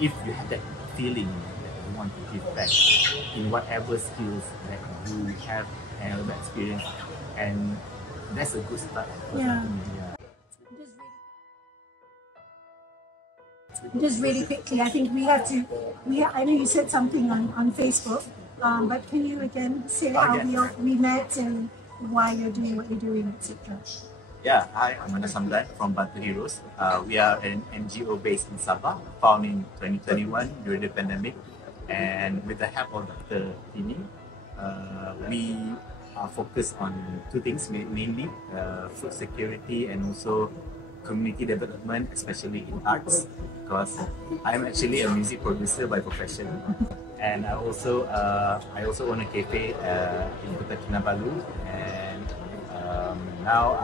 if you have that feeling that you want to give back in whatever skills that you have and experience, and that's a good start for something. Just really quickly, I think we have to. I know you said something on Facebook, but can you again say how we met and why you're doing what you're doing, etc. Yeah, hi, I'm Anas Amdan from Bantu Heroes. We are an NGO based in Sabah, found in 2021 during the pandemic, and with the help of Dr. Hartini, we are focused on two things mainly: food security and also community development, especially in arts. Because I'm actually a music producer by profession, and I also own a cafe in Kota Kinabalu, and now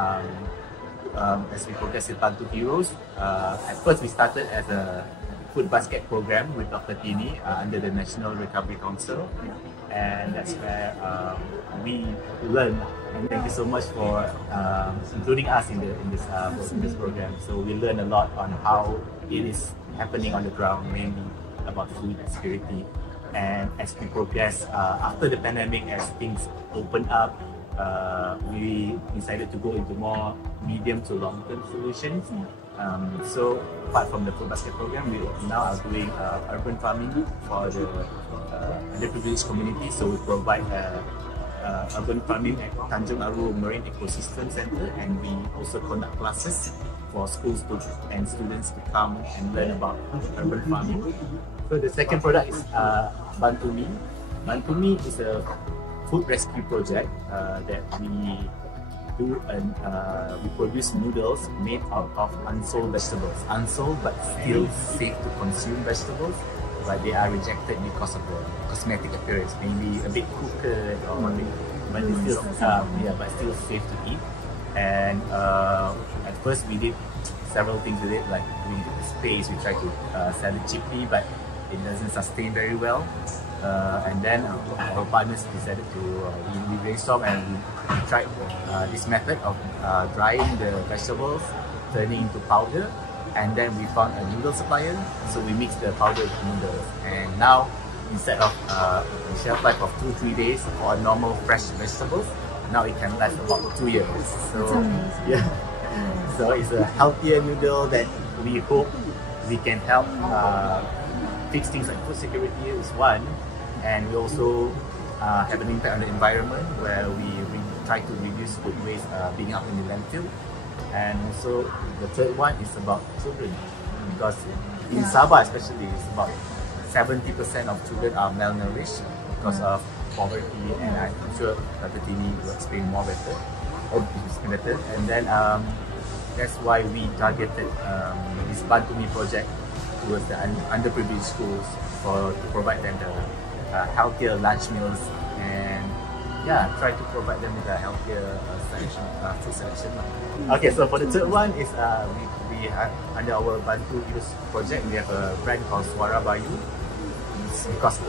as we progress with Bantu Heroes, at first we started as a food basket program with Dr. Hartini under the National Recovery Council, and that's where we learn. And thank you so much for including us in this program. So we learn a lot on how it is happening on the ground, mainly about food security. And as we progress after the pandemic, as things open up, we decided to go into more medium to long-term solutions. So apart from the food basket program, we now are doing urban farming for the underprivileged community. So we provide urban farming at Tanjung Aru Marine Ecosystem Center, and we also conduct classes for schools and students to come and learn about urban farming. So the second product is Bantu Me. Bantu Me is a food rescue project that we do, and we produce noodles made out of unsold vegetables. Unsold but still safe to consume vegetables, but they are rejected because of the cosmetic appearance, maybe a bit cooked or but it's still but still safe to eat. And at first we did several things with it, like we did the space, we tried to sell it cheaply, but it doesn't sustain very well. And then our partners decided to we brainstormed and we tried this method of drying the vegetables, turning into powder, and then we found a noodle supplier, so we mixed the powder with noodles, and now instead of a shelf life of 2-3 days for normal fresh vegetables, now it can last about 2 years. So so it's a healthier noodle that we hope we can help fix things like food security is one, and we also have an impact on the environment where we try to reduce food waste being up in the landfill. And also the third one is about children, because in Sabah especially, it's about 70% of children are malnourished because of poverty, and I'm sure Dr. Hartini will explain more better. And then that's why we targeted this Bantu Me project towards the underprivileged schools to provide them the healthier lunch meals, and try to provide them with a healthier food selection. Okay, so for the third one is we under our Bantu Heroes project, we have a brand called Suara Bayu. Because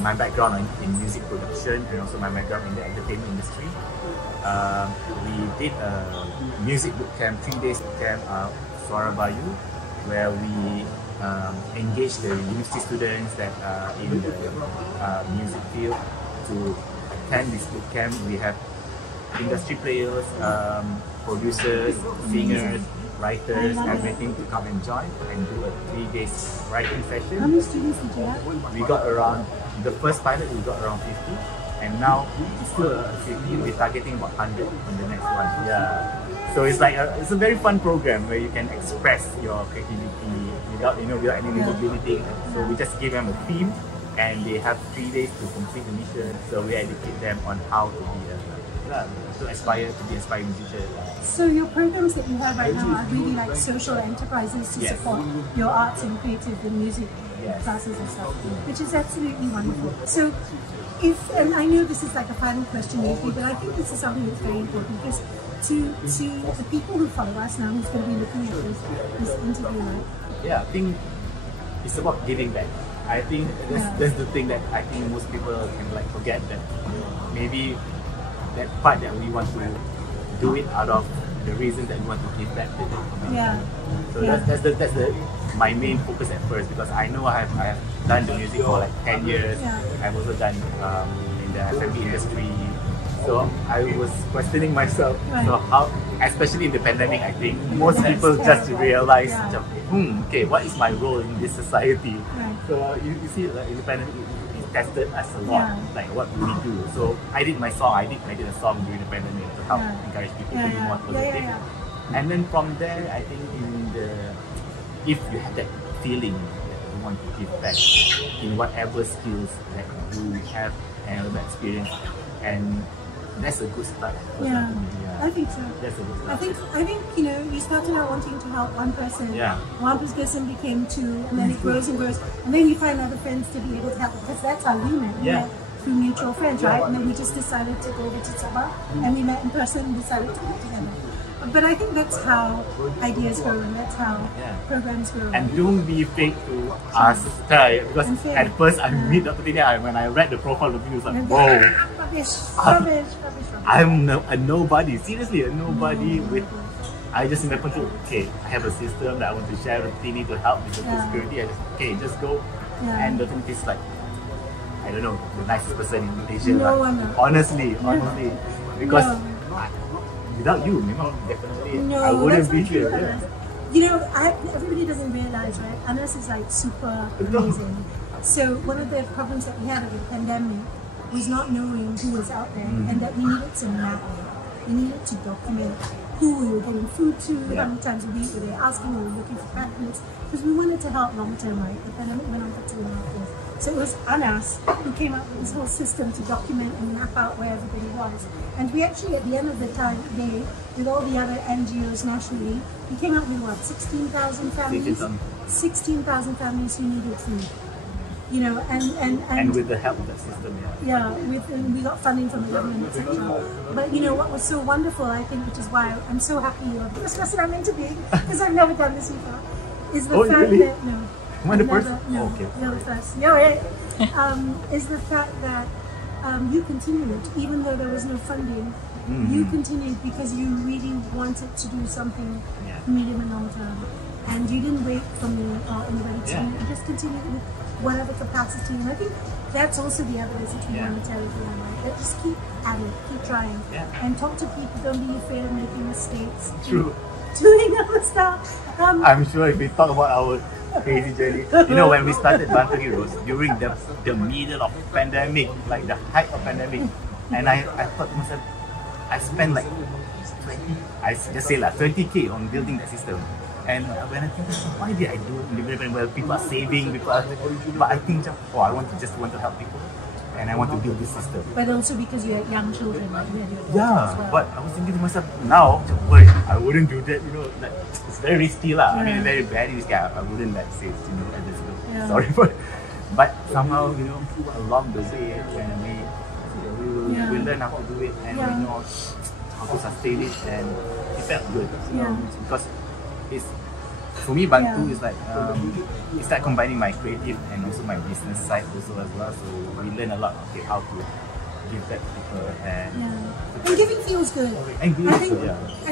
my background in music production and also my background in the entertainment industry, we did a music boot camp, 3 days boot camp, Suara Bayu, where we engage the university students that are in the music field to attend this boot camp. We have industry players, producers, singers, writers, everything to come and join and do a 3 days writing session. How many students did you have? We got around, the first pilot we got around 50, and now it's still 50, we're targeting about 100 on the next one. So it's like it's a very fun program where you can express your creativity without any visibility. So we just give them a theme, and they have 3 days to complete the mission. So we educate them on how to be to be inspired musicians. So your programs that you have right now are really like social enterprises to support your arts and creative and music classes and stuff, which is absolutely wonderful. So and I know this is like a final question usually, but I think this is something that's very important, because to the people who follow us now, who's going to be looking at this interview, right? I think it's about giving back. I think that's the thing that I think most people can forget, that maybe that part that we want to do it out of the reason that we want to give back to the community. So that's the my main focus at first, because I know I have done the music for like 10 years. I've also done in the F&B industry. So I was questioning myself. So how, especially in the pandemic, I think most people just realize, okay, what is my role in this society? So you see, like, in the pandemic, it tested us a lot. Like, what do we do? So I did my song. I did a song during the pandemic to help encourage people to be more positive. And then from there, I think if you have that feeling that you want to give back in whatever skills that you have and whatever experience, and that's a good start. I think so. That's a good start. I think you know, you started out wanting to help one person. One person became two, and then it grows and grows, and then you find other friends to be able to help, because that's how we met. We met through mutual friends, right? And then we just decided to go over to Sabah, and we met in person and decided to work together. But I think that's how ideas grow, and that's how programs grow. And don't be fake to us, because at first I meet Dr. Tina, when I read the profile of you, I was like, whoa, rubbish. I'm a nobody, seriously, a nobody with. I just imagine, okay, I have a system that I want to share with Tini to help with the security. I just go. And Dr. Tina is like, I don't know, the nicest person in Malaysia. Honestly, because. Without you, definitely I wouldn't be here. You know, everybody doesn't realize, right? Anas is like super amazing. So one of the problems that we had with the pandemic was not knowing who was out there, and that we needed to map it. We needed to document who we were getting food to, how many times a week were they asking, we were looking for packets, because we wanted to help long term, right? The pandemic went on for 2.5 years. So it was Anas who came up with this whole system to document and map out where everybody was. And we actually, at the end of the day, with all the other NGOs nationally, we came up with what, 16,000 families? 16,000 families who needed food. You know, and with the help of that system, and we got funding from the government, etc. But you know what was so wonderful, I think, which is why I'm so happy you're the first person I'm interviewing, because I've never done this before, is the fact that Am I the first? Okay. You're the first. Is the fact that you continued, even though there was no funding. You continued because you really wanted to do something medium and long term, and you didn't wait for me or anybody to. You just continued with whatever capacity, and I think that's also the evidence that we want to tell everyone, right? That just keep at it, keep trying, and talk to people. Don't be afraid of making mistakes. True. Doing other stuff. I'm sure if we talk about our crazy journey, you know, when we started Bantu Heroes during the middle of pandemic, like the height of pandemic, and I thought to myself, I spent like 30K on building that system. And when I think, why did I do it? Well, people are saving, but I think, I want to help people, and I want to build this system. But also because you had young children, like but I was thinking to myself, now, I wouldn't do that. You know, like, it's very risky, lah. I mean, very risky. I wouldn't like say, you know, at this level. Sorry, but somehow, you know, along the way, when we learn how to do it, and we know how to sustain it, and it felt good. You know, because for me, Bantu is like it's like combining my creative and also my business side also as well. So we learn a lot, how to give back to people, and giving feels good. I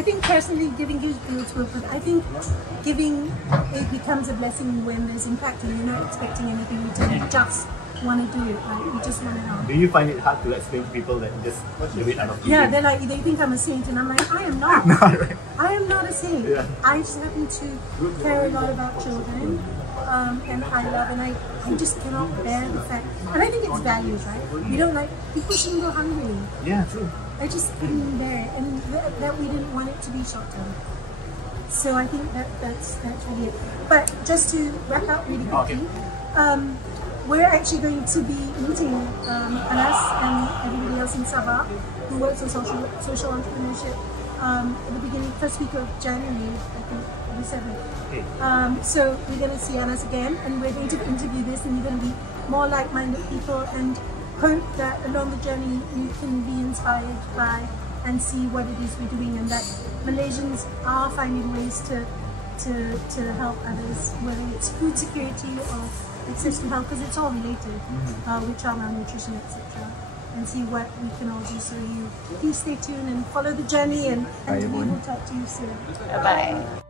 think personally, giving feels good, but I think giving, it becomes a blessing when there's impact and you're not expecting anything in return. You just want to do it, like you just want to help. Do you find it hard to explain to people that just do it out of giving? They're like, they think I'm a saint, and I'm like, I am not. I am not a saint. I just happen to care a lot about children, and I love, and I just cannot bear the fact, and I think it's values, right? You don't like, people shouldn't go hungry. Yeah, true. I just couldn't bear it, and that we didn't want it to be short term. So I think that's really it. But just to wrap up really quickly, we're actually going to be meeting Anas and everybody else in Sabah who works on social entrepreneurship at the beginning, first week of January, I think, the 7th. So we're going to see Anas again, and we're going to interview this, and you're going to be more like-minded people, and hope that along the journey you can be inspired by and see what it is we're doing, and that Malaysians are finding ways to help others, whether it's food security or access to health, because it's all related with child malnutrition, etc. And see what we can all do. So you please stay tuned and follow the journey, and we will talk to you soon. Bye bye.